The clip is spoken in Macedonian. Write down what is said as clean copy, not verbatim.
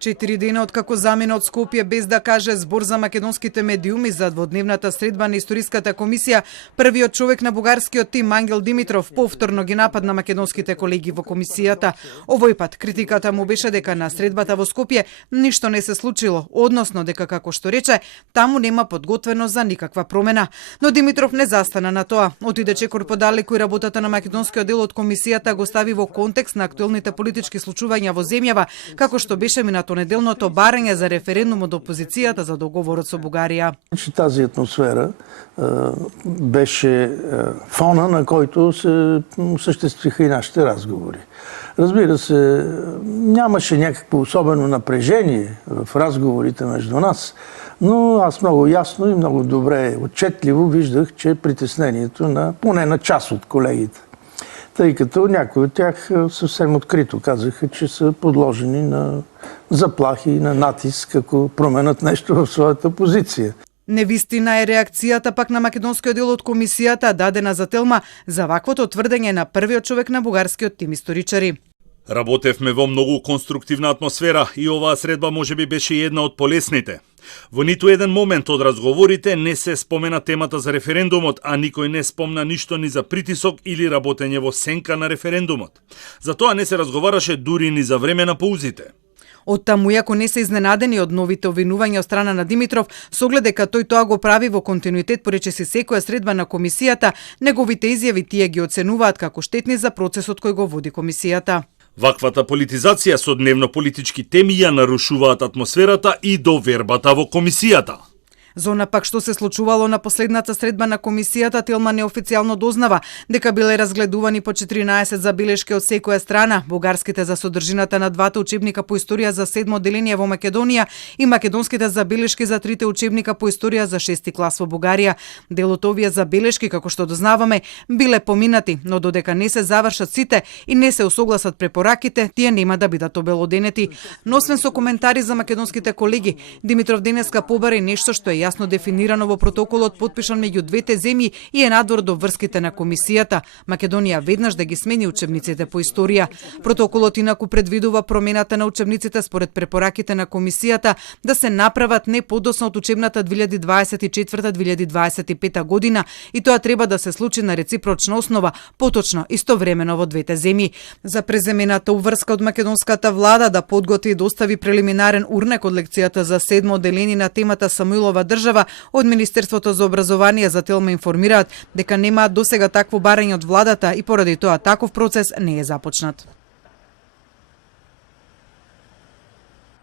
4 дена откако замина од Скопје без да каже збор за македонските медиуми за дводневната средба на историската комисија, првиот човек на бугарскиот тим Ангел Димитров повторно ги нападна македонските колеги во комисијата. Овој пат критиката му беше дека на средбата во Скопје ништо не се случило, односно дека како што рече, таму нема подготвено за никаква промена. Но Димитров не застана на тоа. Отиде чекор подалеку и работата на македонскиот дел од комисијата го стави во контекст на актуелните политички случувања во земјава, како што беше минато неделното барање за референдум од опозицијата за договорот со Бугарија. Тази атмосфера беше фона на който се осъществиха и нашите разговори. Разбира се, нямаше някакво особено напрежение в разговорите между нас, но аз много ясно и много добре отчетливо виждах, че притеснението поне на част от колегите, тъй като някои от тях съвсем открито казаха, че са подложени на заплахи и на натиск, ако променят нещо в своята позиция. Невистина е реакцијата пак на македонскиот дел од комисијата дадена за Телма за ваквото тврдење на првиот човек на бугарскиот тим историчари. Работевме во многу конструктивна атмосфера и оваа средба можеби беше една од полесните. Во ниту еден момент од разговорите не се спомена темата за референдумот, а никој не спомна ништо ни за притисок или работење во сенка на референдумот. Затоа не се разговараше дури ни за време на паузите. Оттаму, иако не се изненадени од новите обвинувања од страна на Димитров, со оглед дека тој тоа го прави во континуитет поречиси секоја средба на комисијата, неговите изјави тие ги оценуваат како штетни за процесот кој го води комисијата. Ваквата политизација со дневно-политички теми ја нарушуваат атмосферата и довербата во комисијата. За она пак што се случувало на последната средба на комисијата, Телма неофицијално дознава дека биле разгледувани по 14 забелешки од секоја страна, бугарските за содржината на двата учебника по историја за 7 одделение во Македонија и македонските забелешки за трите учебника по историја за 6 клас во Бугарија. Дел од овие забелешки, како што дознаваме, биле поминати, но додека не се завршат сите и не се усогласат препораките, тие нема да бидат обелоденети. Но освен со коментари за македонските колеги, Димитров денеска побари нешто што е јасно дефинирано во протоколот подпишан меѓу двете земји и е надвор до врските на комисијата. Македонија веднаш да ги смени учебниците по историја. Протоколот инаку предвидува промената на учебниците според препораките на комисијата да се направат не подоцна од учебната 2024-2025 година и тоа треба да се случи на реципрочна основа, поточно истовремено во двете земји. За преземената уврска од македонската влада да подготви и достави прелиминарен урнек од лекцијата за 7 одделение на темата Самуилова држава, од Министерството за образование за Телма информираат дека немаат досега такво барање од владата и поради тоа таков процес не е започнат.